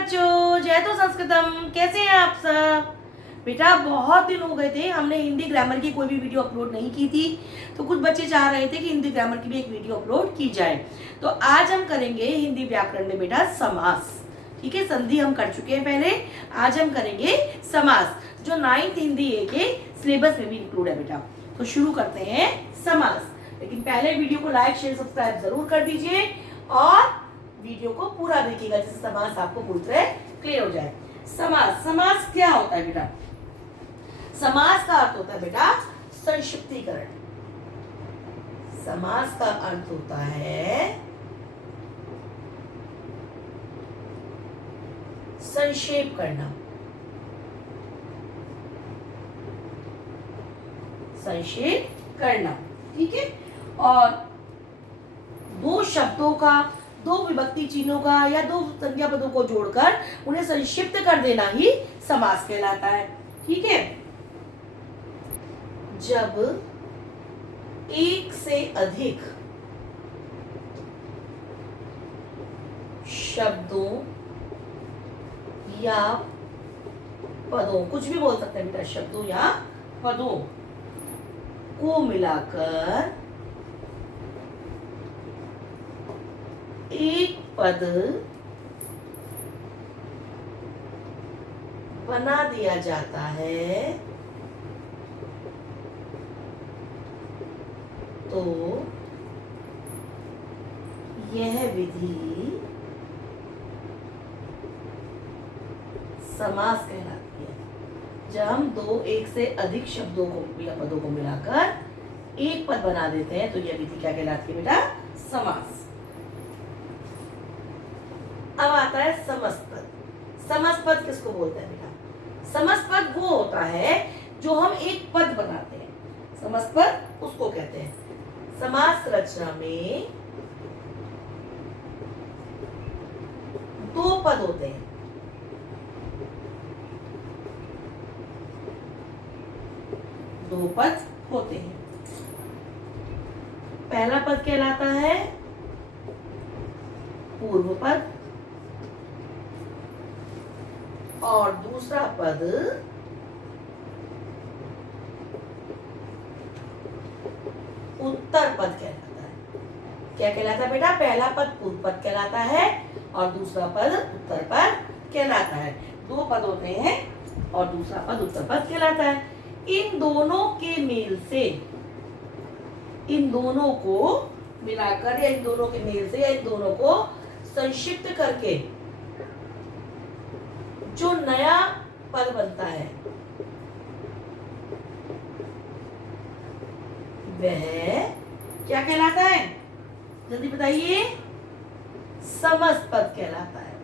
बच्चों, जय तो संस्कृतम। कैसे हैं आप सब? बेटा बहुत दिन हो गए थे, हमने हिंदी ग्रामर की कोई भी वीडियो अपलोड नहीं की थी। तो कुछ बच्चे चाह रहे थे कि हिंदी ग्रामर की भी एक वीडियो अपलोड की जाए। तो आज हम करेंगे हिंदी व्याकरण में बेटा समास। ठीक है, संधि हम कर चुके हैं पहले। आज हम करेंगे समास, जो 9th हिंदी ए के सिलेबस में भी इंक्लूड है बेटा। तो शुरू करते हैं समास। लेकिन पहले वीडियो को लाइक शेयर सब्सक्राइब जरूर कर दीजिए और वीडियो को पूरा देखिएगा, जिससे समास आपको पूरी तरह क्लियर हो जाए। समास, समास क्या होता है बेटा? समास का अर्थ होता है बेटा संक्षिप्तीकरण। समास का अर्थ होता है संक्षेप करना, संक्षेप करना। ठीक है, और दो शब्दों का, दो विभक्ति चिन्हों का या दो संज्ञा पदों को जोड़कर उन्हें संक्षिप्त कर देना ही समास कहलाता है। ठीक है, जब एक से अधिक शब्दों या पदों, कुछ भी बोल सकते हैं बेटा, शब्दों या पदों को मिलाकर एक पद बना दिया जाता है, तो यह विधि समास कहलाती है। जब हम दो, एक से अधिक शब्दों को या पदों को मिलाकर एक पद बना देते हैं, तो यह विधि क्या कहलाती है बेटा? समास। अब आता है समस्त। समस्त पद किसको बोलते हैं बेटा? समस्त पद वो होता है जो हम एक पद बनाते हैं, समस्त पद उसको कहते हैं। समास रचना में दो पद होते हैं, दो पद होते हैं। पहला पद कहलाता है पूर्व पद और दूसरा पद उत्तर पद कहलाता है। क्या कहलाता है बेटा? पहला पद पूर्व पद कहलाता है और दूसरा पद उत्तर पद कहलाता है। दो पद होते हैं और दूसरा पद उत्तर पद कहलाता है। इन दोनों के मेल से, इन दोनों को मिलाकर या इन दोनों के मेल से या इन दोनों को संक्षिप्त करके जो नया पद बनता है, वह क्या कहलाता है? जल्दी बताइए। समस्त पद कहलाता है।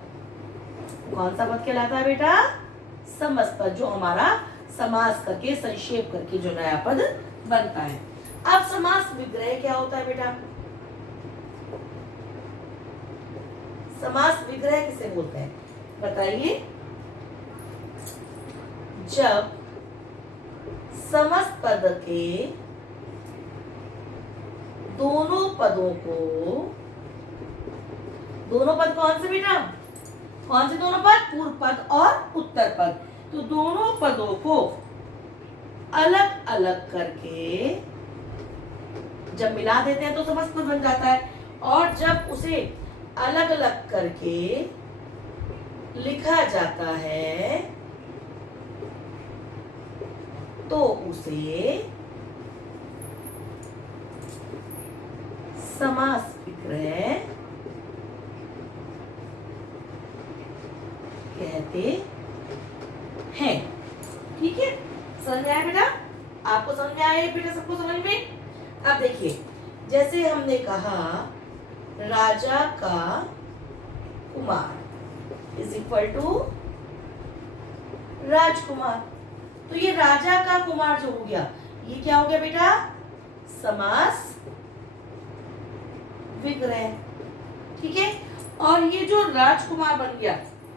कौन सा पद कहलाता है बेटा? समस्त पद, जो हमारा समास करके, संक्षेप करके जो नया पद बनता है। अब समास विग्रह क्या होता है बेटा? समास विग्रह किसे बोलते हैं बताइए? जब समस्त पद के दोनों पदों को, दोनों पद कौन से बेटा? कौन से दोनों पद? पूर्व पद और उत्तर पद। तो दोनों पदों को अलग अलग करके जब मिला देते हैं तो समस्त पद बन जाता है, और जब उसे अलग अलग करके लिखा जाता है तो उसे समास विग्रह कहते हैं। ठीक है, समझ में आया बेटा? आपको समझ में आया बेटा? सबको समझ में? अब देखिए, जैसे हमने कहा राजा का कुमार इज इक्वल टू राजकुमार। तो ये राजा का कुमार जो हो गया, ये क्या हो गया बेटा? समास विग्रह। ठीक है, और ये जो राजकुमार बन गया,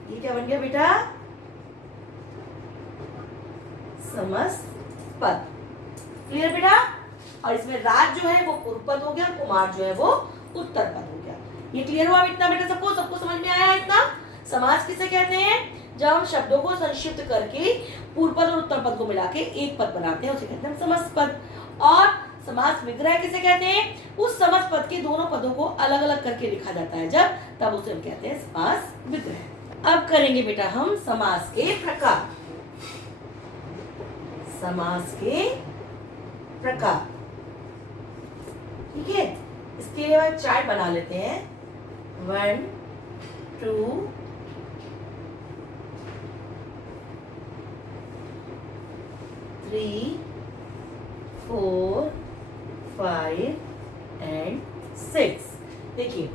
ये क्या बन गया बेटा? समस्त पद। क्लियर बेटा? और इसमें राज जो है वो पूर्व पद हो गया, कुमार जो है वो उत्तर पद हो गया। ये क्लियर हुआ इतना बेटा? सबको सबको समझ में आया इतना? समास किसे कहते हैं? जब हम शब्दों को संक्षिप्त करके पूर्व पद और उत्तर पद को मिला के एक पद बनाते हैं, उसे कहते हैं समास पद। और समास विग्रह किसे कहते हैं? उस समास पद के दोनों पदों को अलग अलग करके लिखा जाता है जब, तब उसे हम कहते हैं समास विग्रह। अब करेंगे बेटा हम समास के प्रकार। समास के प्रकार, ठीक है। इसके लिए हम चार्ट बना लेते हैं। 1 2 3 4 5 एंड 6। देखिए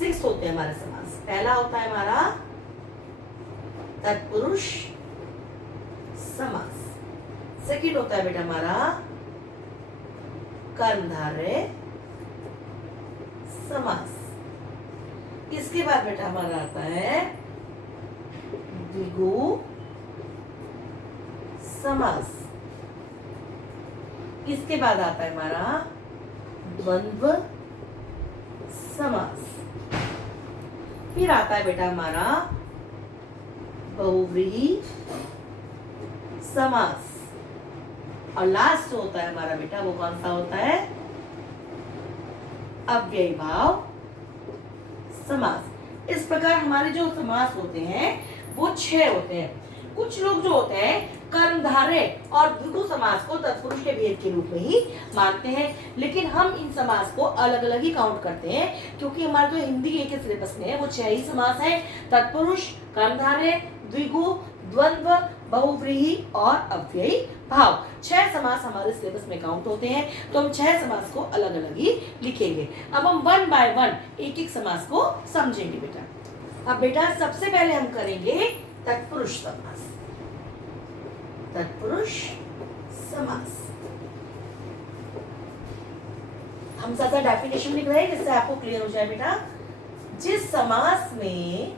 6 होते हैं हमारे समास। पहला होता है हमारा तत्पुरुष समास। सेकंड होता है बेटा हमारा कर्मधारय समास। इसके बाद बेटा हमारा आता है द्विगु समास। इसके बाद आता है हमारा द्वंद्व समास। फिर आता है बेटा हमारा बहुव्रीहि समास। और लास्ट जो होता है हमारा बेटा वो कौन सा होता है? अव्ययी भाव समास। इस प्रकार हमारे जो समास होते हैं वो 6 होते हैं। कुछ लोग जो होते हैं कर्मधारय और द्विगु समास को तत्पुरुष के भेद के रूप में ही मानते हैं, लेकिन हम इन समास को अलग अलग ही काउंट करते हैं, क्योंकि हमारा जो हिंदी के सिलेबस में है वो 6 ही समास है। तत्पुरुष, कर्मधारय, द्विगु, द्वंद्व, बहुव्रीहि और अव्ययी भाव। 6 समास हमारे सिलेबस में काउंट होते हैं, तो हम 6 समास को अलग अलग ही लिखेंगे। अब हम 1 बाय 1 एक एक समास को समझेंगे बेटा। अब बेटा सबसे पहले हम करेंगे तत्पुरुष समास। तत्पुरुष समास हम साथ डेफिनेशन लिख रहे हैं जिससे आपको क्लियर हो जाए बेटा। जिस समास में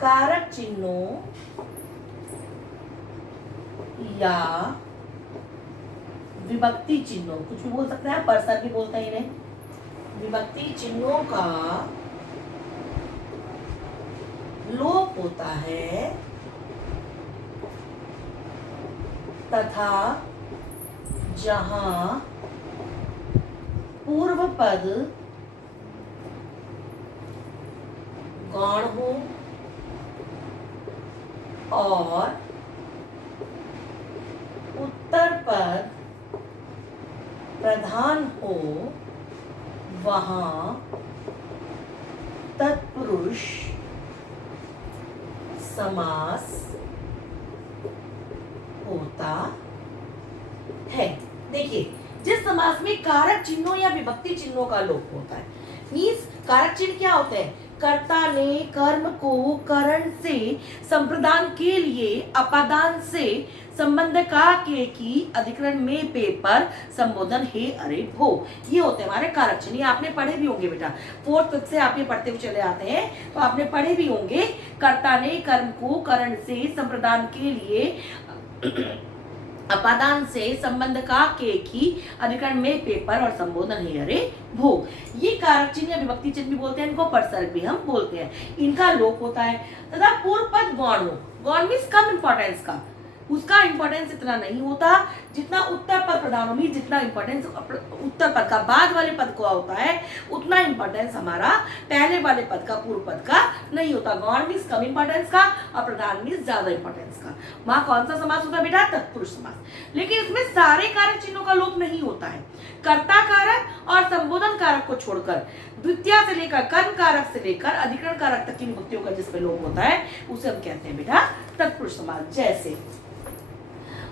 कारक चिन्हों या विभक्ति चिन्हों, कुछ भी बोल सकते हैं, परसर भी बोलते हैं इन्हें, विभक्ति चिन्हों का लोप होता है तथा जहां पूर्व पद गौण हो और उत्तर पद प्रधान हो, वहां तत्पुरुष समास होता है। देखिए जिस समास में कारक चिन्हों या विभक्ति चिन्हों का लोप होता है, मीन्स कारक चिन्ह क्या होते हैं? कर्ता ने कर्म को करण से संप्रदान के लिए अपादान से संबंध का के की अधिकरण में पे पर संबोधन हे अरे भो, ये होते हैं हमारे कारक चिन्ह। ये आपने पढ़े भी होंगे बेटा, 4th 5th से आप ये पढ़ते हुए चले आते हैं, तो आपने पढ़े भी होंगे। कर्ता ने कर्म को करण से संप्रदान के लिए अपादान से संबंध का के की अधिकरण में पेपर और संबोधन ही अरे भो। ये कारक चिन्ह या विभक्ति चिन्ह भी बोलते हैं, इनको परसर्ग भी हम बोलते हैं। इनका लोप होता है तथा पूर्व पद गौण हो। गौण मीन्स कम इंपॉर्टेंस का, उसका इंपॉर्टेंस इतना नहीं होता जितना उत्तर पद प्रधान में जितना इंपॉर्टेंस उत्तर पद का बाद वाले पद को होता है, उतना इंपॉर्टेंस हमारा पहले वाले पद का पूर्व पद का नहीं होता। गौण मीन्स कम इंपॉर्टेंस का और प्रधान मीन्स ज्यादा इंपॉर्टेंस का। वहां कौन सा समास होता है बेटा? तत्पुरुष समास। लेकिन इसमें सारे कारक चिन्हों का लोप नहीं होता है। कर्ता कारक और संबोधन कारक को छोड़कर द्वितीय से लेकर कर्म कारक से लेकर अधिकरण कारक तक की विभक्तियों का जिसपे लोप होता है उसे हम कहते हैं बेटा तत्पुरुष समास। जैसे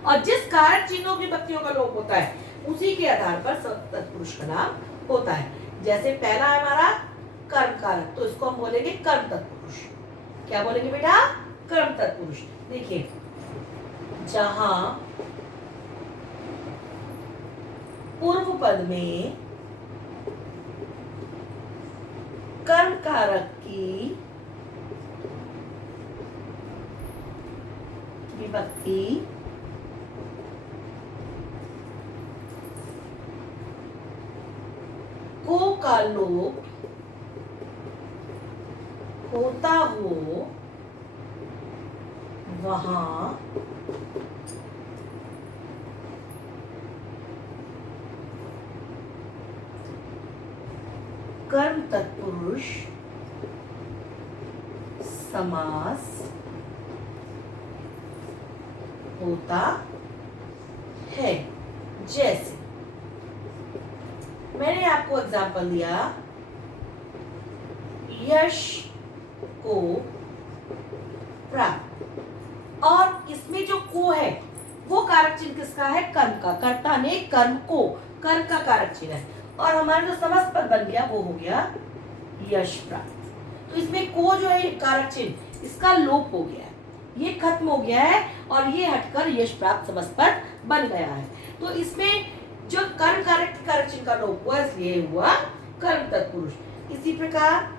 और जिस कारक चिन्हों की विभक्तियों का लोप होता है उसी के आधार पर तत्पुरुष का नाम होता है। जैसे पहला है हमारा कर्म कारक, तो इसको हम बोलेंगे कर्म तत्पुरुष। क्या बोलेंगे बेटा? कर्म तत्पुरुष। देखिए जहां पूर्व पद में कर्म कारक की विभक्ति को का लोप होता हो वहां कर्म तत्पुरुष समास होता है। जैसे मैंने आपको एग्जाम्पल दिया, यश को प्राप्त, और इसमें जो को है वो कारक चिन्ह किसका है? कर्म का। कर्ता ने कर्म को, कर्म का कारक चिन्ह है, और हमारा जो समस्त पद बन गया वो हो गया यश प्राप्त। तो इसमें को जो है कारक चिन्ह, इसका लोप हो गया है, ये खत्म हो गया है, और ये हटकर यश प्राप्त समस्त पद बन गया है। तो इसमें जो कर्म कारक चिन्ह का लोप हुआ, इसलिए हुआ कर्म तत्पुरुष। इसी प्रकार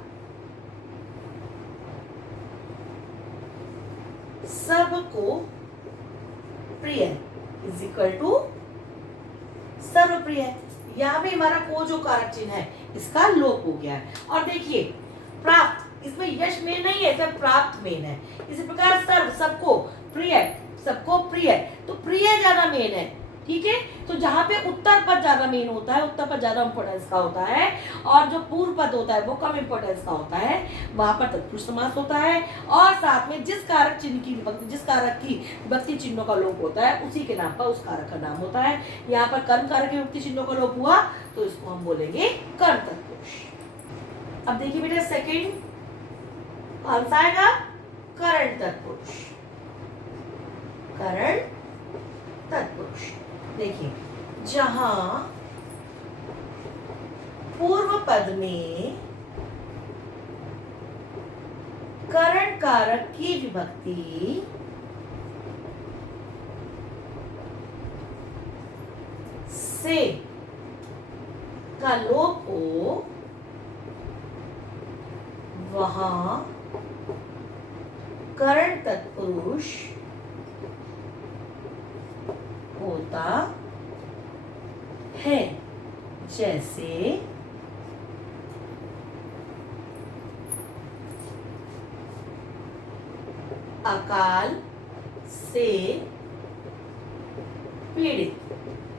सबको प्रिय इज इक्वल टू सर्वप्रिय। यहाँ पे हमारा को जो कारक चिन्ह है इसका लोप हो गया है। और देखिए प्राप्त, इसमें यश में नहीं है, इसमें प्राप्त मेन है। इसी प्रकार सर्व, सबको प्रिय, सबको प्रिय, तो प्रिय ज्यादा मेन है, ठीक है। तो जहाँ पे उत्तर पद ज्यादा मेन होता है, उत्तर पद ज्यादा इंपोर्टेंस का होता है, और जो पूर्व पद होता है वो कम इंपोर्टेंस का होता है, वहां पर तत्पुरुष समास होता है। और साथ में जिस कारक चिन्ह की विभक्ति, जिस कारक की विभक्ति चिन्हों का लोप होता है, उसी के नाम पर उस कारक का नाम होता है। यहाँ पर कर्म कारक की विभक्ति चिन्हों का लोप हुआ तो इसको हम बोलेंगे कर्म तत्पुरुष। अब देखिए बेटा सेकेंड कौन सा आएगा? करण तत्पुरुष। करण तत्पुरुष देखिए, जहां पूर्व पद में करण कारक की विभक्ति से का लोप हो, वहां करण तत्पुरुष होता है। जैसे अकाल से पीड़ित।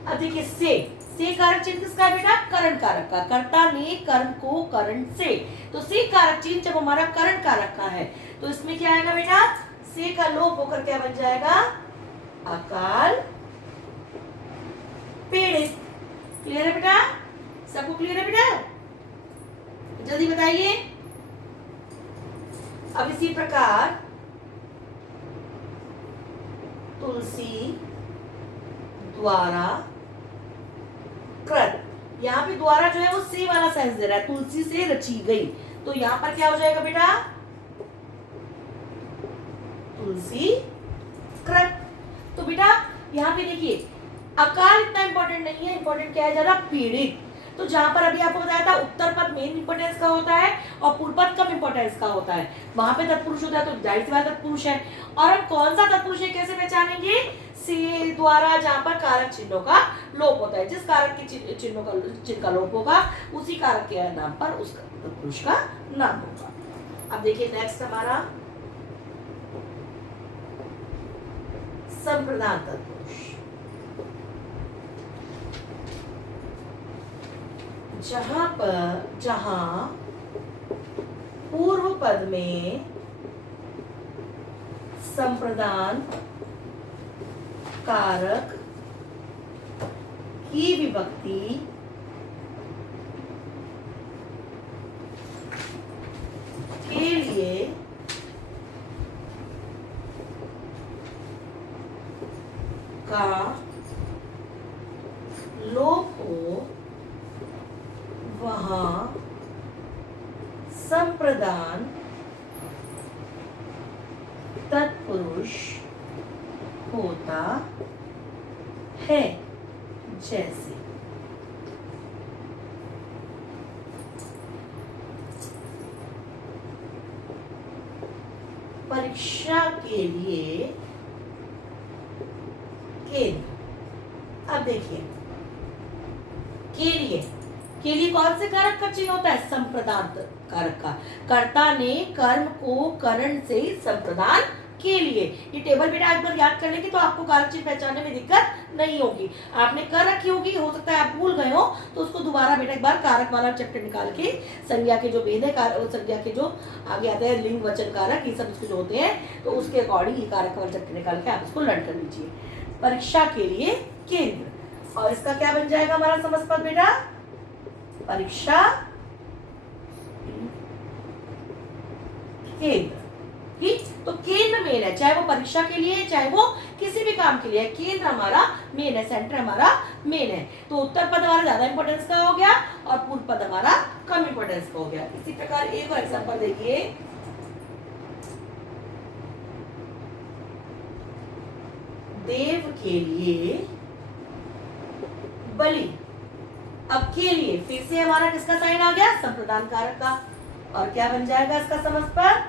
अब देखिए से कारक चिन्ह किसका है बेटा? करण कारक का। कर्ता ने कर्म को करण से, तो से कारक चिन्ह जब हमारा करण कारक का है तो इसमें क्या आएगा बेटा? से का लोप होकर क्या बन जाएगा? अकाल पीड़ित। क्लियर है बेटा? सबको क्लियर है बेटा? जल्दी बताइए। अब इसी प्रकार तुलसी द्वारा कृत, यहाँ पे द्वारा जो है वो से वाला सेंस दे रहा है, तुलसी से रची गई, तो यहाँ पर क्या हो जाएगा बेटा? तुलसी कृत। तो बेटा यहाँ पे देखिए अकाल इतना इंपॉर्टेंट नहीं है, इंपॉर्टेंट क्या है जरा? पीड़ित। तो जहां पर अभी आपको बताया था उत्तर पद मेन इंपोर्टेंस का होता है और पूर्व पद कम इंपोर्टेंस का होता है, वहां पे तत्पुरुष होता है, तो जाहिर सी बात तत्पुरुष है। और हम कौन सा तत्पुरुष है कैसे पहचानेंगे? से द्वारा, जहां पर कारक चिन्हों का लोप होता है, जिस कारक के चिन्ह का लोप होगा उसी कारक के नाम पर उस तत्पुरुष का नाम होगा। अब देखिए नेक्स्ट हमारा संप्रदान तत्पुरुष। जहां पूर्व पद में संप्रदान कारक की विभक्ति के लिए का लोप हो, वहां संप्रदान तत्पुरुष होता है। जैसे परीक्षा के लिए केंद्र। अब देखिए के लिए कौन से कारक का चिन्ह होता है? संप्रदान कारक का। कर्ता ने कर्म को करण से संप्रदान के लिए। ये टेबल बेटा एक बार याद कर लेंगे तो आपको कारक चिन्ह पहचानने में दिक्कत नहीं होगी। आपने कर रखी होगी, हो सकता है आप भूल गए हो, तो उसको दोबारा बेटा एक बार कारक वाला चैप्टर निकाल के संज्ञा के जो भेद है, संज्ञा के जो आगे आते हैं लिंग वचन कारक, ये सब इसके जो होते हैं, तो उसके अकॉर्डिंग ये कारक वाला चैप्टर निकाल के आप इसको लर्न कर लीजिए। परीक्षा के लिए केंद्र, और इसका क्या बन जाएगा हमारा समझ पद बेटा, परीक्षा केंद्र। ठीक, तो केंद्र मेन है, चाहे वो परीक्षा के लिए चाहे वो किसी भी काम के लिए, केंद्र हमारा मेन है, सेंटर हमारा मेन है। तो उत्तर पद हमारा ज्यादा इंपॉर्टेंस का हो गया और पूर्व पद हमारा कम इंपॉर्टेंस का हो गया। इसी प्रकार एक और एग्जांपल देखिए, देव के लिए बलि। अब के लिए फिर से हमारा किसका साइन आ गया, संप्रदान कारक का, और क्या बन जाएगा इसका समझ पर,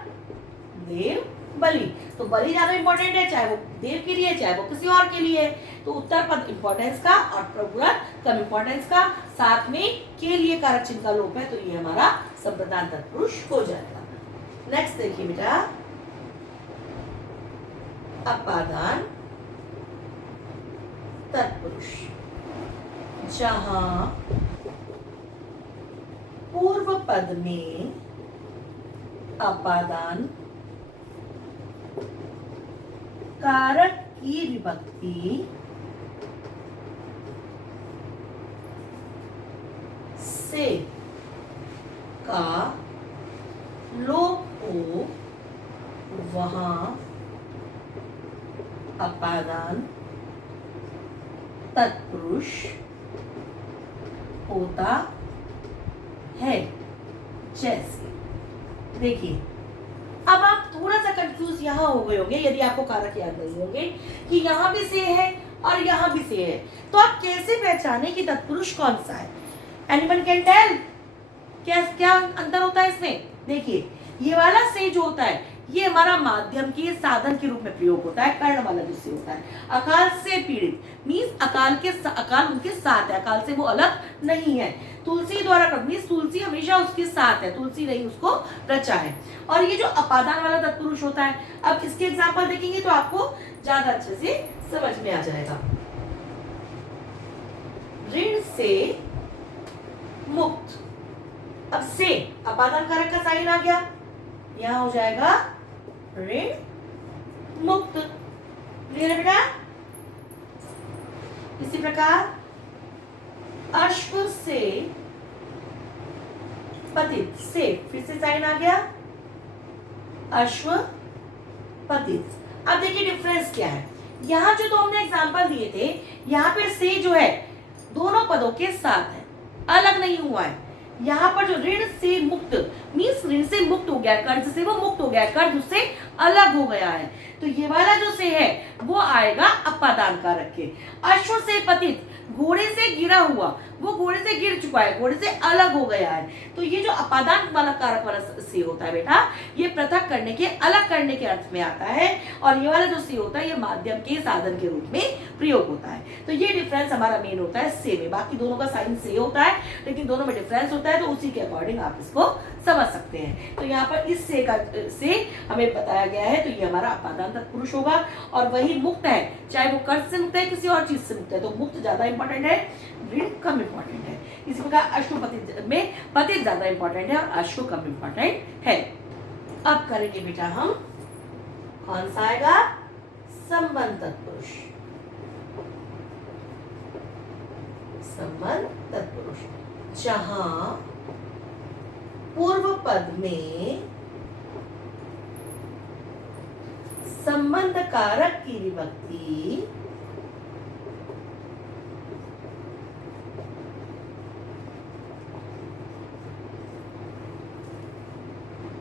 देव बलि। तो बलि ज्यादा इंपॉर्टेंट है, चाहे वो देव के लिए चाहे वो किसी और के लिए। तो उत्तर पद इंपॉर्टेंस का और प्रगुण कम इंपॉर्टेंस का, साथ में के लिए कारक चिन्ह का लोप है, तो ये हमारा संप्रदान तत्पुरुष हो जाएगा। नेक्स्ट देखिए बेटा, अपादान तत्पुरुष, जहां पूर्व पद में अपादान कारक की विभक्ति से का लोप हो, वहां अपादान तत्पुरुष होता है। जैसे देखिए, अब आप थोड़ा सा कंफ्यूज यहाँ हो गए होंगे यदि आपको कारक याद नहीं होंगे कि यहाँ भी से है और यहाँ भी से है, तो आप कैसे पहचाने कि तत्पुरुष कौन सा है? Anyone can tell? क्या क्या अंतर होता है इसमें? देखिए, ये वाला से जो होता है ये हमारा माध्यम के साधन के रूप में प्रयोग होता है, कर्ण वाला जो से होता है। अकाल से पीड़ित मीन्स अकाल उनके साथ है, अकाल से वो अलग नहीं है। तुलसी द्वारा मीन्स तुलसी हमेशा उसके साथ है, तुलसी नहीं उसको रचा है। और ये जो अपादान वाला तत्पुरुष होता है, अब इसके एग्जाम्पल देखेंगे तो आपको ज्यादा अच्छे से समझ में आ जाएगा। ऋण से मुक्त, अब से अपादान कारक का साइन आ गया, यहां हो जाएगा ऋण मुक्त। क्लियर है बेटा? इसी प्रकार अश्व से पतित, से फिर से साइन आ गया, अश्व पतित। अब देखिए डिफरेंस क्या है, यहाँ जो तो हमने एग्जांपल दिए थे, यहाँ पे से जो है दोनों पदों के साथ है, अलग नहीं हुआ है। यहाँ पर जो ऋण से मुक्त मीन्स ऋण से मुक्त हो गया, कर्ज से वो मुक्त हो गया, कर्ज उससे अलग हो गया है, तो ये वाला जो से है वो आएगा अपादान कारक के। अश्व से पतित, घोड़े से गिरा हुआ, वो घोड़े से गिर चुका है, घोड़े से अलग हो गया है, तो ये जो अपादान वाला कारक वाला से होता है बेटा, ये पृथक करने के, अलग करने के अर्थ में आता है, और ये वाला जो से होता है ये माध्यम के साधन के रूप में प्रयोग होता है। तो ये डिफरेंस हमारा मेन होता है से में, बाकी दोनों का साइन से होता है लेकिन दोनों में डिफरेंस होता है, तो उसी के अकॉर्डिंग आप इसको समझ सकते हैं। तो यहाँ पर इस से का से हमें बताया गया है, तो ये हमारा अपादान तत्पुरुष होगा, और वही मुक्त है, चाहे वो कर्ज से मुक्त है किसी और चीज से मुक्त है, तो मुक्त ज्यादा इंपॉर्टेंट है, ऋण कम इंपॉर्टेंट है। इसी प्रकार अश्वपतित में पतित ज्यादा इंपॉर्टेंट है और अश्व कम इंपॉर्टेंट है। अब करेंगे बेटा हम, कौन सा आएगा, संबंध तत्पुरुष। संबंध तत्पुरुष, जहां पूर्व पद में संबंध कारक की विभक्ति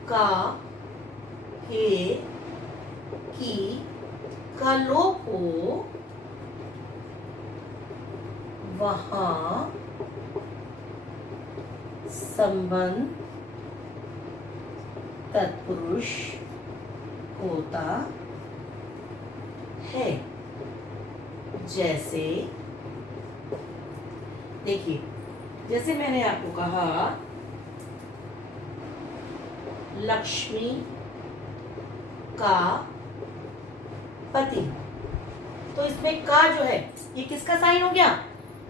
का, के, की का लोप हो, वहां संबंध तत्पुरुष होता है। जैसे देखिए, जैसे मैंने आपको कहा लक्ष्मी का पति। तो इसमें का जो है ये किसका साइन हो गया?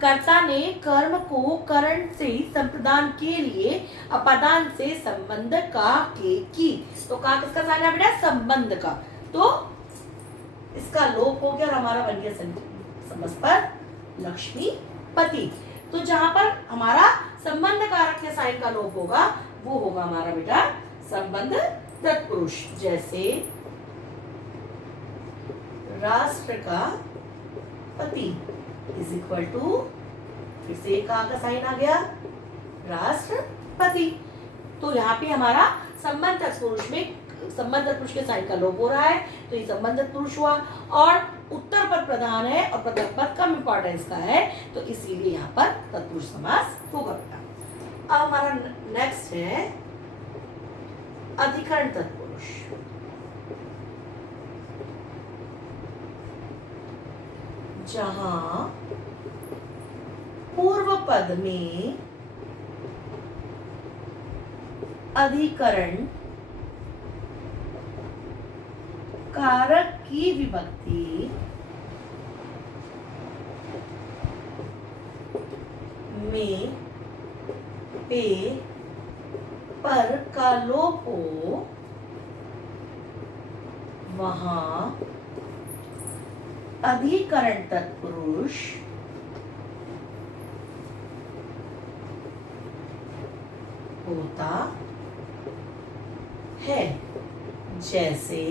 कर्ता ने कर्म को करण से संप्रदान के लिए अपादान से संबंध का के की। तो का किसका साइन है बेटा? संबंध का। तो इसका लोप हो गया और हमारा बन गया समस्पद लक्ष्मी पति। तो जहां पर हमारा संबंध कारक के साइन का लोप होगा वो होगा हमारा बेटा संबंध तत्पुरुष। जैसे राष्ट्र का पति इज इक्वल टू, फिर से का साइन आ गया राष्ट्रपति। तो यहाँ पे हमारा संबंध तत्पुरुष में संबंध तत्पुरुष के साइन का लोप हो रहा है, तो ये संबंध तत्पुरुष हुआ। और उत्तर पद प्रधान है और प्रथम पद कम इंपॉर्टेंस का है, तो इसीलिए यहाँ पर तत्पुरुष समास होगा बेटा। अब हमारा नेक्स्ट है अधिकरण तत्पुरुष। जहां पूर्व पद में अधिकरण कारक की विभक्ति में पे पर का लोप हो, वहां अधिकरण तत्पुरुष होता है। जैसे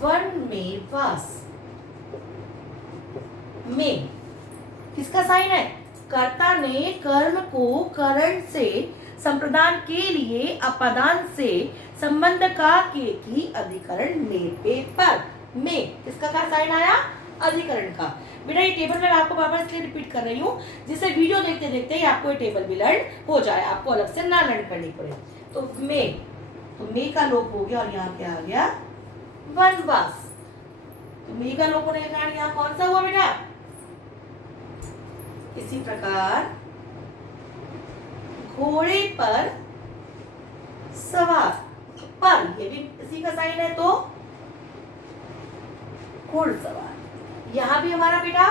वन में वास में किसका साइन है? कर्ता ने कर्म को करण से संप्रदान के लिए अपादान से संबंध का के की अधिकरण में पे पर में किसका का साइन आया? अधिकरण का। बेटा ये टेबल मैं आपको बार बार इसलिए रिपीट कर रही हूँ जिससे वीडियो देखते देखते ही आपको ये टेबल भी लर्न हो जाए, आपको अलग से ना लर्न करनी पड़े। तो मे का लोप हो गया और यहाँ क्या आ गया? वनवास। तो मे का लोप होने के कारण यहाँ कौन सा हुआ बेटा? इसी प्रकार घोड़े पर सवार पर, ये भी इसी का साइन है, तो घोड़सवार। यहाँ भी हमारा बेटा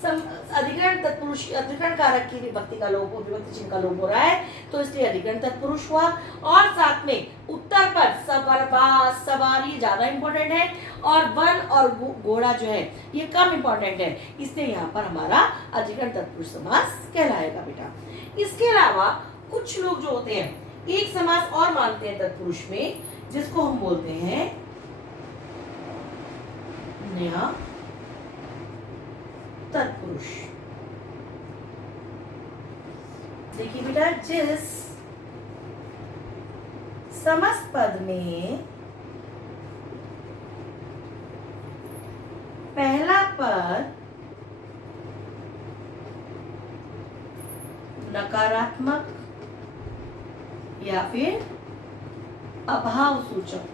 अधिकरण तत्पुरुष अधिकरण कारक की विभक्ति का लोप विभक्ति चिन्ह का लोप हो रहा है, तो इसलिए अधिकरण तत्पुरुष हुआ। और साथ में उत्तर पद सवारी ज्यादा इंपॉर्टेंट है और वन और घोड़ा जो है ये कम इंपॉर्टेंट है, इसलिए यहाँ पर हमारा अधिकरण तत्पुरुष समास कहलाएगा बेटा। इसके अलावा कुछ लोग जो होते हैं एक समास और मानते हैं तत्पुरुष में, जिसको हम बोलते हैं नया तत्पुरुष। देखिए बेटा, जिस समस्त पद में पहला पद नकारात्मक या फिर अभाव सूचक,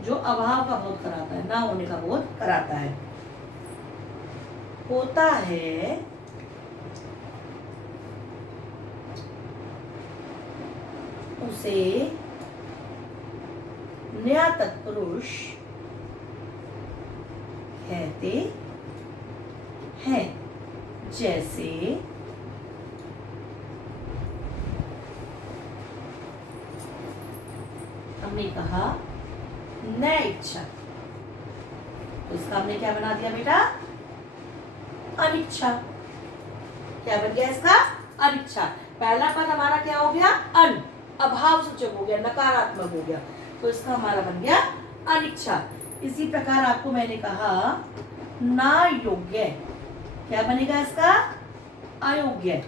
जो अभाव का बोध कराता है, ना होने का बोध कराता है, होता है, उसे नया तत्पुरुष कहते हैं। जैसे हमने कहा नया इच्छा, तो इसका हमने क्या बना दिया बेटा? अनिच्छा। क्या बन गया इसका? अनिच्छा। पहला पद हमारा क्या हो गया? अन, अभाव सूचक हो गया, नकारात्मक हो गया, तो इसका हमारा बन गया अनिच्छा। इसी प्रकार आपको मैंने कहा ना योग्य, क्या बनेगा इसका? अयोग्य।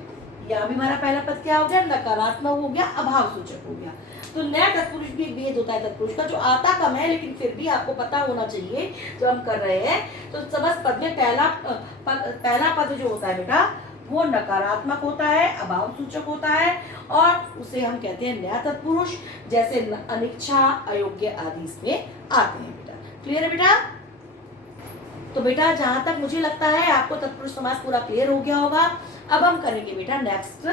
यहाँ भी हमारा पहला पद क्या हो गया? नकारात्मक हो गया, अभाव सूचक हो गया। तो नया तत्पुरुष भी एक भेद होता है तत्पुरुष का, जो आता कम है लेकिन फिर भी आपको पता होना चाहिए जो हम कर रहे हैं। तो समस्त पद में पहला पद जो होता है बेटा वो नकारात्मक होता है, अभाव सूचक होता है, और उसे हम कहते हैं नया तत्पुरुष। जैसे अनिच्छा, अयोग्य आदि इसमें आते हैं बेटा। क्लियर है बेटा? तो बेटा जहां तक मुझे लगता है आपको तत्पुरुष समास पूरा क्लियर हो गया होगा। अब हम करेंगे बेटा नेक्स्ट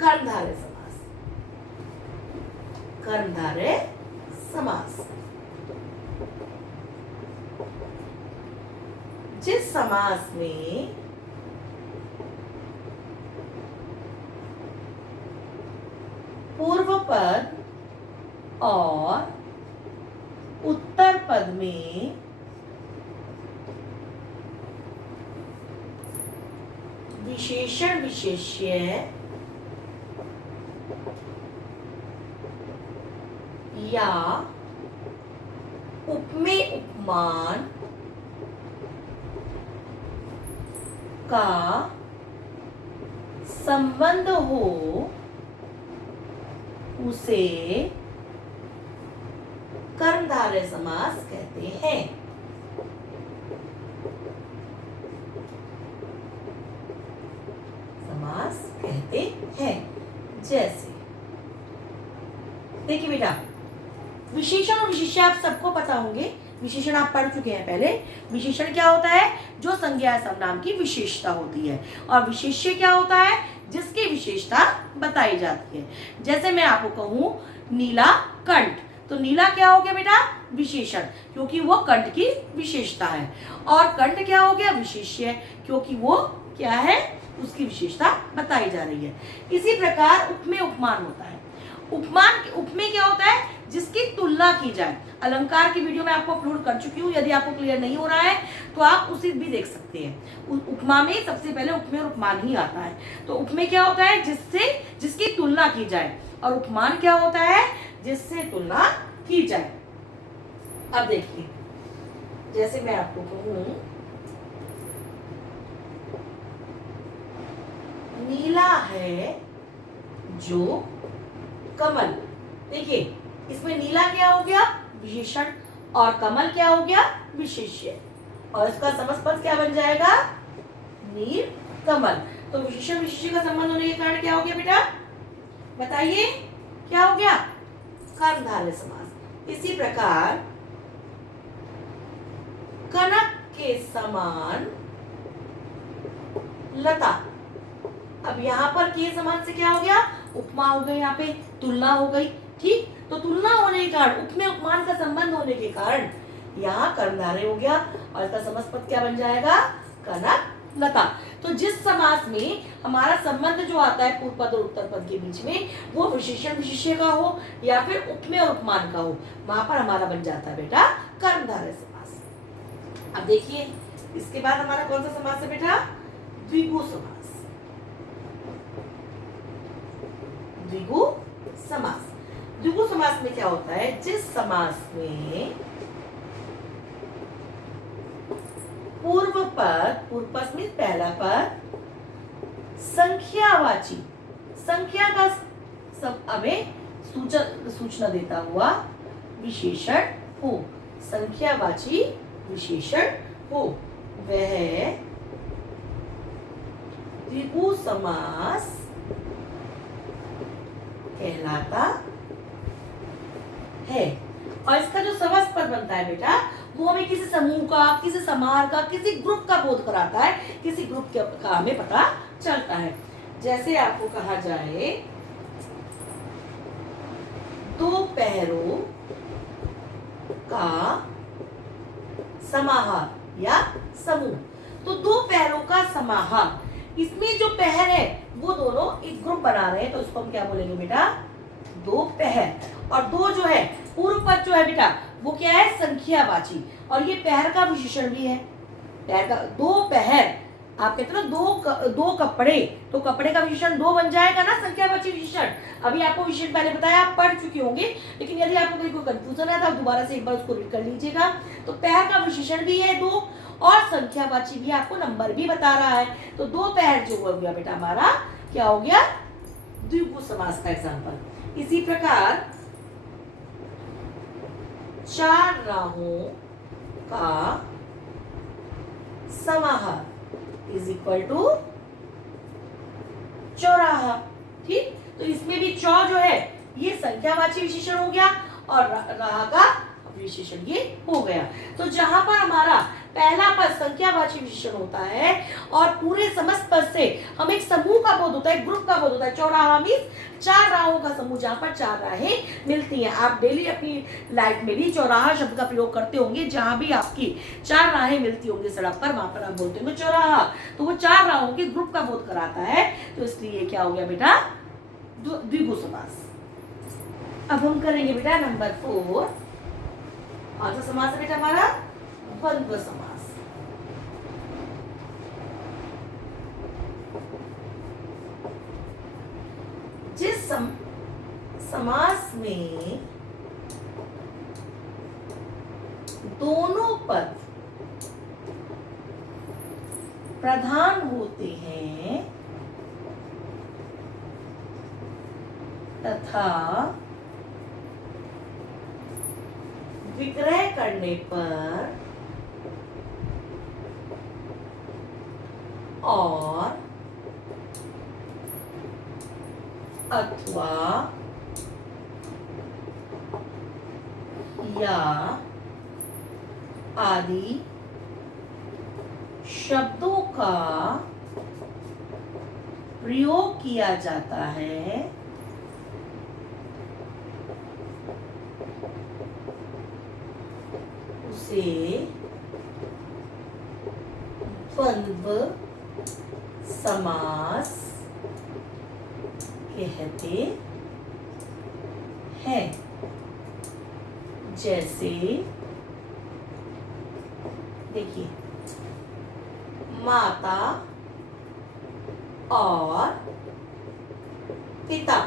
कर्मधारय समास। कर्मधारय समास जिस समास में पूर्व पद और उत्तर पद में विशेषण विशेष्य या उपमेय उपमान का संबंध हो उसे कर्मधारय समास कहते हैं। समास कहते हैं। जैसे देखिए बेटा, विशेषण और विशेष्य आप सबको पता होंगे। विशेषण आप पढ़ चुके हैं पहले। विशेषण क्या होता है? जो संज्ञा सर्वनाम की विशेषता होती है। और विशेष्य क्या होता है? जिसकी विशेषता बताई जाती है। जैसे मैं आपको कहूं नीला कंठ, तो नीला क्या हो गया बेटा? विशेषण, क्योंकि वो कंठ की विशेषता है। और कंठ क्या हो गया? विशेष्य, क्योंकि वो क्या है? उसकी विशेषता बताई जा रही है। इसी प्रकार उपमेय उपमान होता है। उपमेय क्या होता है? जिसकी तुलना की जाए। अलंकार की वीडियो मैं आपको अपलोड कर चुकी हूँ, यदि आपको क्लियर नहीं हो रहा है तो आप उसे भी देख सकते हैं। उपमा में सबसे पहले उपमेय और उपमान ही आता है। तो उपमेय क्या होता है? जिसकी तुलना की जाए। और उपमान क्या होता है? जिससे तुलना की जाए। अब देखिए, जैसे मैं आपको कहूं नीला है जो कमल, देखिए इसमें नीला क्या हो गया? विशेषण, और कमल क्या हो गया? विशेष्य। और इसका समस्त क्या बन जाएगा? नील कमल। तो विशेषण विशेष्य का संबंध होने के कारण क्या हो गया बेटा? बताइए क्या हो गया? कर्मधारय समास। इसी प्रकार कनक के समान लता, अब यहाँ पर के समान से क्या हो गया? उपमा हो गई, यहाँ पे तुलना हो गई। ठीक, तो तुलना होने के कारण, उपमेय उपमान का संबंध होने के कारण यहाँ कर्मधारय हो गया। और इसका समस्त पद क्या बन जाएगा? कनक लता। तो जिस समास में हमारा संबंध जो आता है पूर्व पद और उत्तर पद के बीच में, वो विशेषण विशेष्य का हो या फिर उपमेय और उपमान का हो, वहां पर हमारा बन जाता है बेटा कर्मधारय समास। अब देखिए, इसके बाद हमारा कौन सा समास है बेटा? द्विगु समास। द्विगु समास। द्विगु समास में क्या होता है? जिस समास में पूर्व पद में पहला पद संख्यावाची, संख्या का सब हमें सूचना देता हुआ विशेषण हो, संख्यावाची विशेषण हो, वह द्विगु समास कहलाता है। और इसका जो समस्त पद बनता है बेटा, वो हमें किसी समूह का, किसी समाज का, किसी ग्रुप का बोध कराता है, किसी ग्रुप का हमें पता चलता है। जैसे आपको कहा जाए दो पैरों का समाहार या समूह, तो दो पैरों का समाहार, इसमें जो पैर है वो दोनों एक ग्रुप बना रहे हैं, तो उसको हम क्या बोलेंगे बेटा? दो पैर। और दो जो है पूर्व पद जो है बेटा, वो क्या है? संख्यावाची। और ये पैर का विशेषण भी है। पैर का, दो पैर, आप कहते हो ना दो कपड़े, तो कपड़े का विशेषण दो बन जाएगा ना, संख्यावाची विशेषण। अभी आपको विशेषण पहले बताया, आप पढ़ चुके होंगे, लेकिन यदि आपको कोई कंफ्यूजन है तो आप दोबारा से एक बार उसको रीड कर लीजिएगा। तो पैर का विशेषण भी है दो, और संख्यावाची भी, आपको नंबर भी बता रहा है। तो दो पैर जो हो गया बेटा हमारा, क्या हो गया? द्विगु समास का एग्जाम्पल। इसी प्रकार चार राहों का समाहार इज इक्वल टू चौराहा। ठीक, तो इसमें भी चौ जो है ये संख्यावाची विशेषण हो गया, और राह का विशेषण ये हो गया। तो जहां पर हमारा पहला पद संख्यावाची विशेषण होता है और पूरे समस्त पद से हम एक समूह का बोध होता है, ग्रुप का बोध होता है। चौराहा मीन्स 4 राहों का समूह, जहां पर 4 राहें मिलती हैं। आप डेली अपनी लाइफ में भी चौराहा शब्द का प्रयोग करते होंगे, जहां भी आपकी 4 राहें मिलती होंगी सड़क पर, वहां पर आप बोलते होंगे चौराहा। तो वो 4 राहों के ग्रुप का बोध कराता है, तो इसलिए क्या हो गया बेटा, द्विगु समास। अब हम करेंगे बेटा नंबर 4। कौन सा समास है बेटा हमारा, द्वंद्व समास। जिस समास में दोनों पद प्रधान होते हैं तथा विग्रह करने पर और अथवा या आदि शब्दों का प्रयोग किया जाता है, उसे द्वंद्व समास कहते हैं। जैसे देखिए, माता और पिता।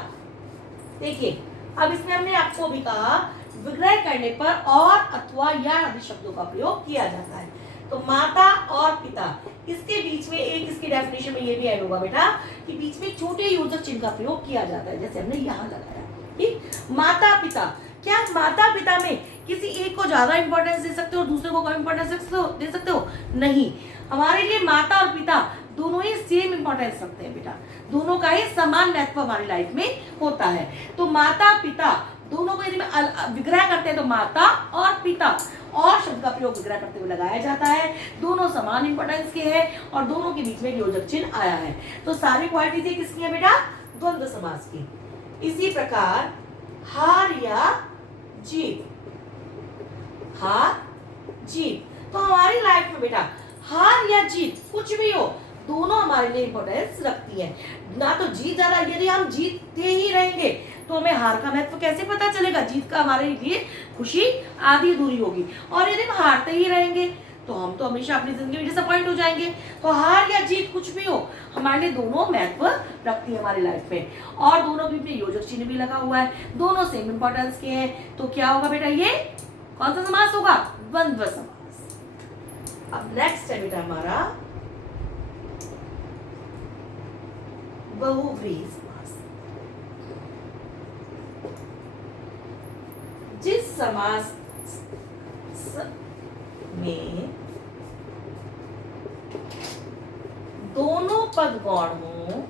देखिए, अब इसमें हमने आपको भी कहा विग्रह करने पर और अथवा या आदि शब्दों का प्रयोग किया जाता है। तो माता और पिता, इसके बीच में एक इसकी डेफिनेशन में ये भी ऐड होगा बेटा कि बीच में छोटे योजक चिन्ह का प्रयोग किया जाता है, जैसे हमने यहाँ लगाया। ठीक, माता पिता। क्या माता पिता में किसी एक को ज्यादा इंपॉर्टेंस दे सकते हो और दूसरे को कम इंपॉर्टेंस दे सकते हो? नहीं, हमारे लिए माता और पिता दोनों ही सेम इंपॉर्टेंस रखते हैं बेटा, दोनों का ही समान महत्व हमारी लाइफ में होता है। तो माता पिता दोनों को यदि विग्रह करते हैं तो माता और पिता और शब्द का प्रयोग विग्रह करते हुए लगाया जाता है। दोनों समान इंपॉर्टेंस के हैं और दोनों के बीच में योजक चिन्ह आया है। तो सारी क्वालिटी किसकी है बेटा? द्वंद्व समास की। इसी प्रकार हार या जीत, हार जीत। तो हमारी लाइफ में बेटा हार या जीत कुछ भी हो, दोनों हमारे लिए इंपॉर्टेंस रखती है। ना तो जीत ज्यादा, यदि हम जीतते ही रहेंगे तो हमें हार का महत्व कैसे पता चलेगा? जीत का हमारे लिए खुशी आधी अधूरी होगी। और यदि हम हारते ही रहेंगे तो हम तो हमेशा अपनी जिंदगी में डिसअपॉइंट हो जाएंगे। तो हार या जीत कुछ भी हो, हमारे लिए दोनों महत्व रखती है हमारी लाइफ में। और दोनों के बीच योजक चिन्ह भी लगा हुआ है, दोनों सेम इंपॉर्टेंस के हैं। तो क्या होगा बेटा? ये कौन सा समास होगा? द्वंद्व समास। अब नेक्स्ट है बेटा हमारा बहुव्रीहि समास। जिस समास में दोनों पद गौण हों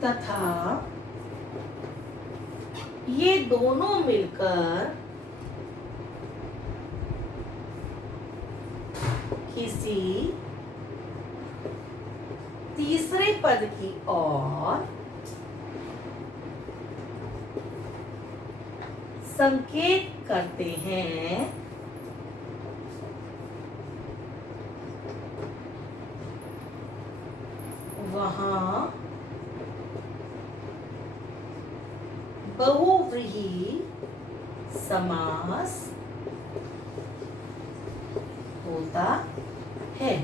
तथा ये दोनों मिलकर किसी तीसरे पद की ओर संकेत करते हैं, वहां बहुव्रीहि समास होता है।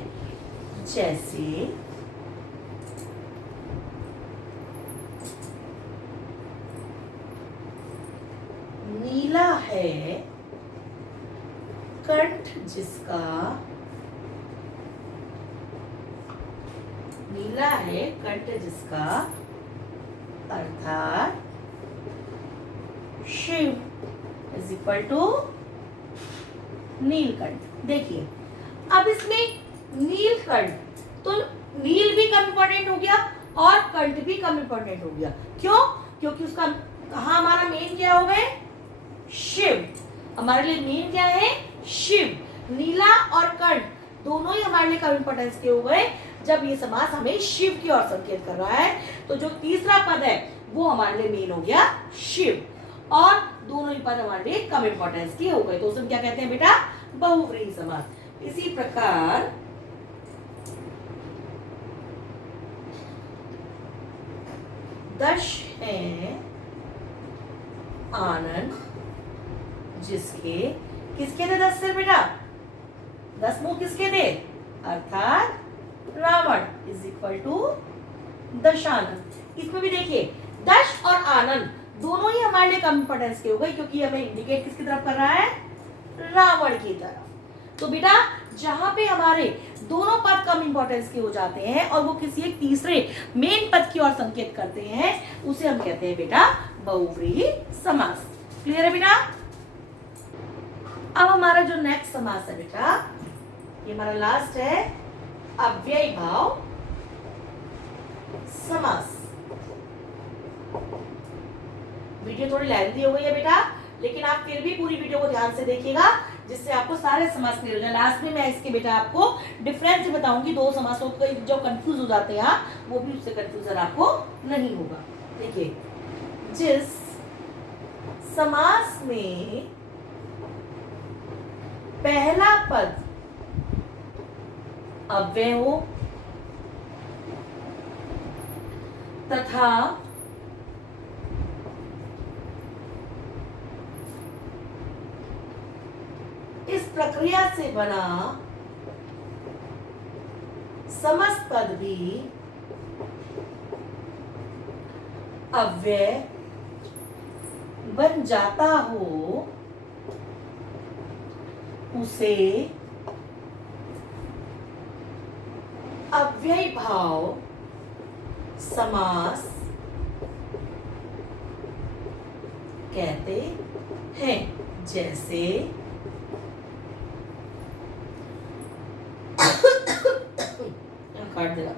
जैसे नीला है कंठ जिसका, नीला है कंठ जिसका अर्थात Shiva is equal to Neelkanth. देखिए, अब इसमें नीलकंठ, तो नील भी कम इंपॉर्टेंट हो गया और कंठ भी कम इंपॉर्टेंट हो गया। क्यों? क्योंकि उसका कहा हमारा मेन क्या हो गए? शिव। हमारे लिए मेन क्या है? शिव। नीला और कर्ण दोनों ही हमारे लिए कम इंपॉर्टेंस के हो गए जब ये समास हमें शिव की ओर संकेत कर रहा है। तो जो तीसरा पद है वो हमारे लिए मेन हो गया शिव, और दोनों ही पद हमारे लिए कम इंपॉर्टेंस के हो गए। तो उसमें क्या कहते हैं बेटा? बहुव्रीहि समास। इसी प्रकार दश है आनंद जिसके, किसके थे 10 सिर बेटा? 10 मुंह किसके थे? अर्थात Ravan is equal to Dashanan. इसमें भी देखिए दश और आनंद दोनों ही हमारे लिए कम इंपॉर्टेंस के हो गए क्योंकि हमें इंडिकेट किसकी तरफ कर रहा है? रावण की तरफ। तो बेटा जहां पे हमारे दोनों पद कम इंपॉर्टेंस के हो जाते हैं और वो किसी एक तीसरे मेन पद की ओर संकेत करते हैं उसे हम कहते हैं बेटा बहुव्रीहि समास। क्लियर है बेटा? अब हमारा जो नेक्स्ट समास है बेटा, ये हमारा लास्ट है अव्ययी भाव समास। वीडियो थोड़ी लेंथी हो गई है बेटा, लेकिन आप फिर भी पूरी वीडियो को ध्यान से देखिएगा जिससे आपको सारे समास क्लियर हो जाए। लास्ट में मैं इसके बेटा आपको डिफरेंस बताऊंगी दो समासों को, जो कंफ्यूज हो जाते हैं वो भी उससे कंफ्यूजन आपको नहीं होगा। देखिए जिस समास में पहला पद अव्यय हो तथा इस प्रक्रिया से बना समस्त पद भी अव्यय बन जाता हो उसे अव्ययी भाव समास कहते हैं। जैसे काट देगा।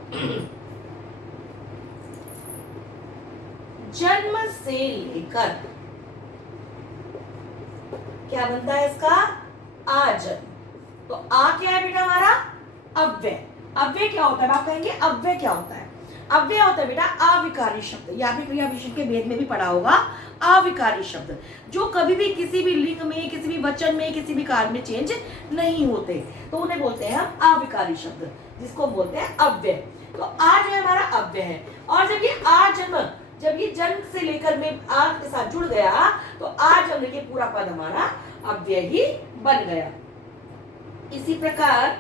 जन्म से लेकर क्या बनता है इसका? आजन्म। तो आ क्या है बेटा हमारा? अव्यय। अव्यय क्या होता है? आप कहेंगे अव्यय क्या होता है? अव्यय होता है बेटा अविकारी शब्द, या भी क्रिया विशेषण के भेद में भी पढ़ा होगा। अविकारी शब्द जो कभी भी किसी भी लिंग में, किसी भी वचन में, किसी भी काल में चेंज नहीं होते, तो उन्हें बोलते हैं हम अविकारी शब्द, जिसको बोलते हैं अव्यय। तो आ जो है हमारा अव्यय है, और जब ये आजन्म, जब ये जन्म से लेकर में आ के साथ जुड़ गया तो आजन्म ये पूरा पद हमारा अव्यय ही बन गया। इसी प्रकार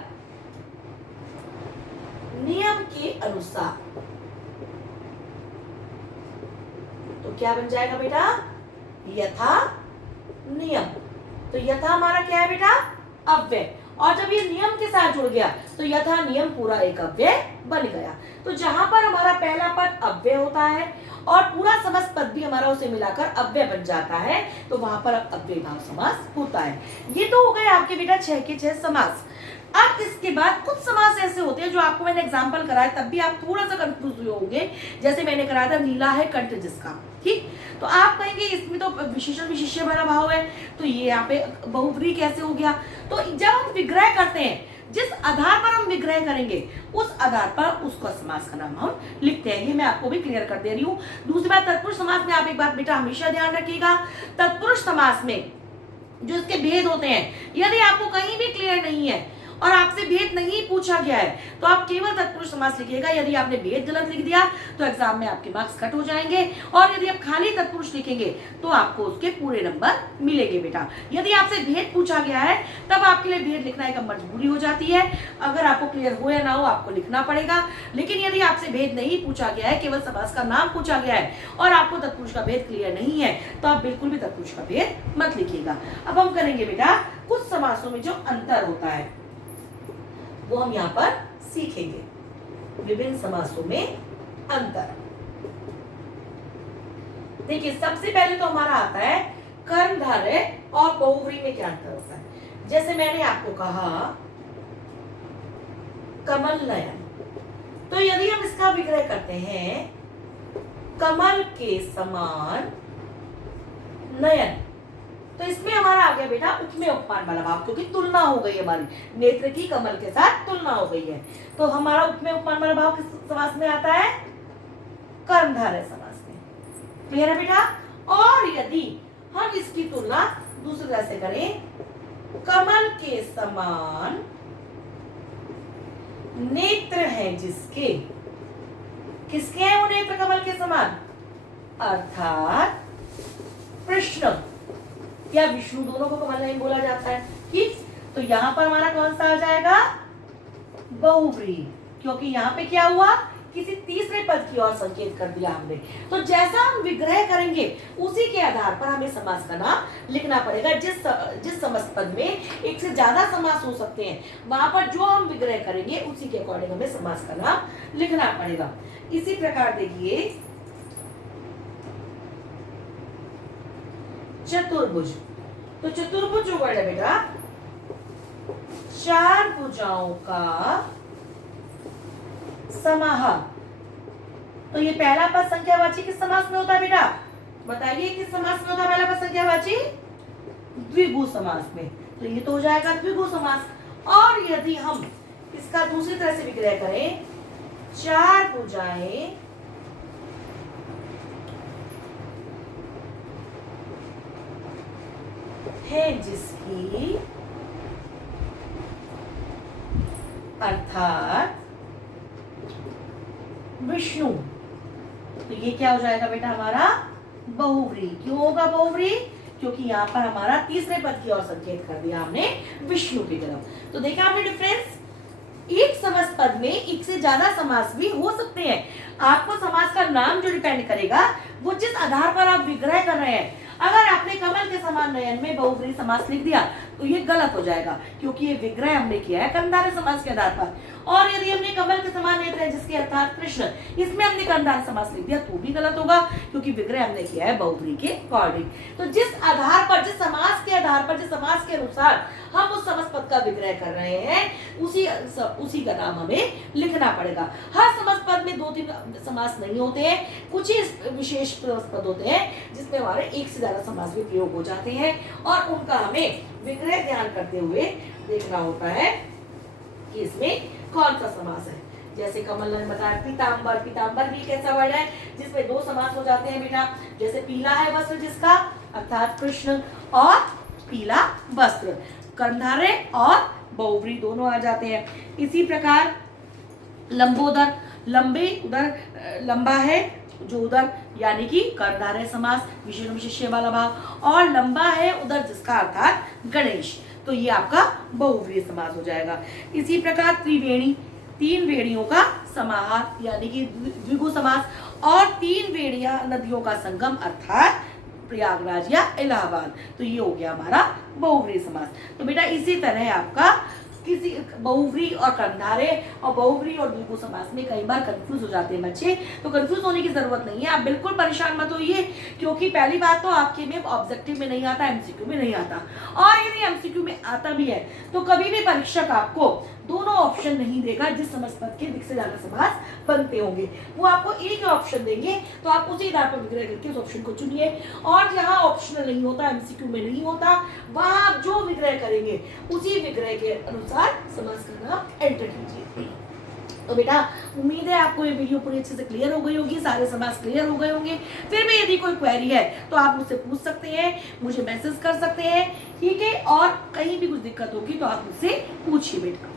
नियम के अनुसार तो क्या बन जाएगा बेटा? यथा नियम। तो यथा हमारा क्या है बेटा? अव्यय, और जब ये नियम के साथ जुड़ गया तो यथा नियम पूरा एक अव्यय बन गया। तो जहां पर हमारा पहला पद अव्यय होता है और पूरा समस्त पद भी हमारा उसे मिलाकर अव्यय बन जाता है, तो वहां पर अव्ययी भाव समास होता है। ये तो हो गए आपके बेटा 6 के 6 समास। अब इसके बाद कुछ समास ऐसे होते हैं जो आपको मैंने एग्जांपल कराया तब भी आप थोड़ा सा कंफ्यूज हुए होंगे। जैसे मैंने कराया था नीला है कंठ जिसका, ठीक, तो आप कहेंगे इसमें तो विशेषण विशेष्य वाला भाव है, तो ये यहाँ पे बहुव्रीहि कैसे हो गया? तो जब हम विग्रह करते हैं, जिस आधार पर हम विग्रह करेंगे उस आधार पर उसका समास का नाम हम लिखते हैं। ये मैं आपको भी क्लियर कर दे रही हूँ। दूसरी बात, तत्पुरुष समास में आप एक बात बेटा हमेशा ध्यान रखिएगा, तत्पुरुष समास में जो इसके भेद होते हैं, यदि आपको कहीं भी क्लियर नहीं है और आपसे भेद नहीं पूछा गया है तो आप केवल तत्पुरुष समास लिखिएगा। यदि आपने भेद गलत लिख दिया तो एग्जाम में आपके मार्क्स कट हो जाएंगे, और यदि आप खाली तत्पुरुष लिखेंगे तो आपको उसके पूरे नंबर मिलेंगे बेटा। यदि आपसे भेद पूछा गया है तब आपके लिए भेद लिखना एक मजबूरी हो जाती है। अगर आपको क्लियर हो या ना हो आपको लिखना पड़ेगा, लेकिन यदि आपसे भेद नहीं पूछा गया है, केवल समास का नाम पूछा गया है और आपको तत्पुरुष का भेद क्लियर नहीं है, तो आप बिल्कुल भी तत्पुरुष का भेद मत लिखिएगा। अब हम करेंगे बेटा कुछ समासों में जो अंतर होता है वो हम यहाँ पर सीखेंगे। विभिन्न समासों में अंतर। देखिए सबसे पहले तो हमारा आता है कर्मधारय और बहुव्रीहि में क्या अंतर होता है। जैसे मैंने आपको कहा कमल नयन, तो यदि हम इसका विग्रह करते हैं कमल के समान नयन। तो इसमें हमारा आ गया बेटा उपमेय उपमान वाला भाव, क्योंकि तुलना हो गई हमारी, नेत्र की कमल के साथ तुलना हो गई है। तो हमारा उपमेय उपमान वाला भाव किस समास में आता है? कर्मधारय समास में। क्लियर है बेटा? और यदि हम इसकी तुलना दूसरी तरह से करें, कमल के समान नेत्र हैं जिसके, किसके हैं वो नेत्र कमल के समान? अर्थात कृष्ण या विष्णु, दोनों को कमल नहीं बोला जाता है, ठीक। तो यहां पर हमारा कौन सा आ जाएगा? बहुव्रीहि, क्योंकि यहाँ पे क्या हुआ, किसी तीसरे पद की ओर संकेत कर दिया हमने। तो जैसा हम विग्रह करेंगे उसी के आधार पर हमें समास का नाम लिखना पड़ेगा। जिस समास पद में एक से ज्यादा समास हो सकते हैं, वहां पर जो हम विग्रह करेंगे उसी के अकॉर्डिंग हमें समास का नाम लिखना पड़ेगा। इसी प्रकार देखिए चतुर्भुज। तो चतुर्भुज जो वर्ड है बेटा, चार भुजाओं का समाहार। तो ये पहला पद संख्यावाची किस समास में होता है बेटा? बताइए किस समास में होता है पहला पद संख्यावाची? द्विगु समास में। तो ये तो हो जाएगा द्विगु समास। और यदि हम इसका दूसरी तरह से विग्रह करें, चार भुजाएं है जिसकी, अर्थात विष्णु। तो ये क्या हो जाएगा बेटा हमारा? बहुव्रीहि। क्यों होगा बहुव्रीहि? क्योंकि यहाँ पर हमारा तीसरे पद की ओर संकेत कर दिया हमने विष्णु की तरफ। तो देखा आपने डिफरेंस? एक समास पद में एक से ज्यादा समास भी हो सकते हैं। आपको समास का नाम जो डिपेंड करेगा वो जिस आधार पर आप विग्रह कर रहे हैं। अगर आपने कमल के समान नयन में बहुव्रीहि समास लिख दिया तो ये गलत हो जाएगा, क्योंकि ये विग्रह हमने किया है कर्मधारय समास के आधार पर। और यदि हमने कमल के समान नेत्र है जिसके अर्थात कृष्ण, इसमें हमने कर्मधारय समास लिख दिया तो भी गलत होगा, क्योंकि विग्रह हमने किया है बहुव्रीहि के अकॉर्डिंग। तो जिस आधार पर, जिस समास के आधार पर, जिस समास के अनुसार हम उस समास पद का विग्रह कर रहे हैं उसी का नाम हमें लिखना पड़ेगा। हर समास पद में दो तीन समास नहीं होते हैं, कुछ ही विशेष पद होते हैं जिसमें हमारे एक से ज्यादा समास भी प्रयोग हो जाते हैं, और उनका हमें विग्रह ध्यान करते हुए देखना होता है कि इसमें कौन सा समास है। जैसे कमल ने बताया पीतांबर। पीतांबर भी कैसा वर्ड है जिसमें दो समास हो जाते हैं बेटा। जैसे पीला है वस्त्र जिसका, अर्थात कृष्ण, और पीला वस्त्र, कर्मधारय और बहुव्रीहि दोनों आ जाते हैं। इसी प्रकार लंबोदर, लंबे उदर, लंबा है जो उदर, यानी कि कर्मधारय समास, विशेषण विशेष्य वाला भाव, और लंबा है उदर जिसका अर्थात गणेश, तो ये आपका बहुव्रीहि समास हो जाएगा। इसी प्रकार त्रिवेणी, तीन वेणियों का समाहार यानी कि द्विगु समास, और तीन वेणियां नदियों का संगम अर्थात प्रयागराज या इलाहाबाद, तो ये हो गया हमारा बहुव्रीहि समास। तो बेटा इसी तरह आपका किसी बहुव्रीहि और कर्मधारय और बहुव्रीहि और द्विगु समास में कई बार कंफ्यूज हो जाते हैं बच्चे। तो कंफ्यूज होने की जरूरत नहीं है, आप बिल्कुल परेशान मत होइए, क्योंकि पहली बात तो आपके में ऑब्जेक्टिव में नहीं आता, एमसीक्यू में नहीं आता, और यदि एमसीक्यू में आता भी है तो कभी भी परीक्षक आपको दोनों ऑप्शन नहीं देगा जिस समास पद के से ज्यादा समास बनते होंगे। वो आपको एक ही ऑप्शन देंगे, तो आप उसी आधार पर विग्रह करके उस ऑप्शन को चुनिए। और जहाँ ऑप्शनल नहीं होता, एमसीक्यू में नहीं होता, वहां आप जो विग्रह करेंगे उसी विग्रह के अनुसार समास का नाम एंटर कीजिए। तो बेटा उम्मीद है आपको ये वीडियो पूरी अच्छे से क्लियर हो गई होगी, सारे समास क्लियर हो गए होंगे। फिर भी यदि कोई क्वेरी है तो आप मुझसे पूछ सकते हैं, मुझे मैसेज कर सकते हैं, ठीक है। और कहीं भी कुछ दिक्कत होगी तो आप मुझसे पूछिए बेटा।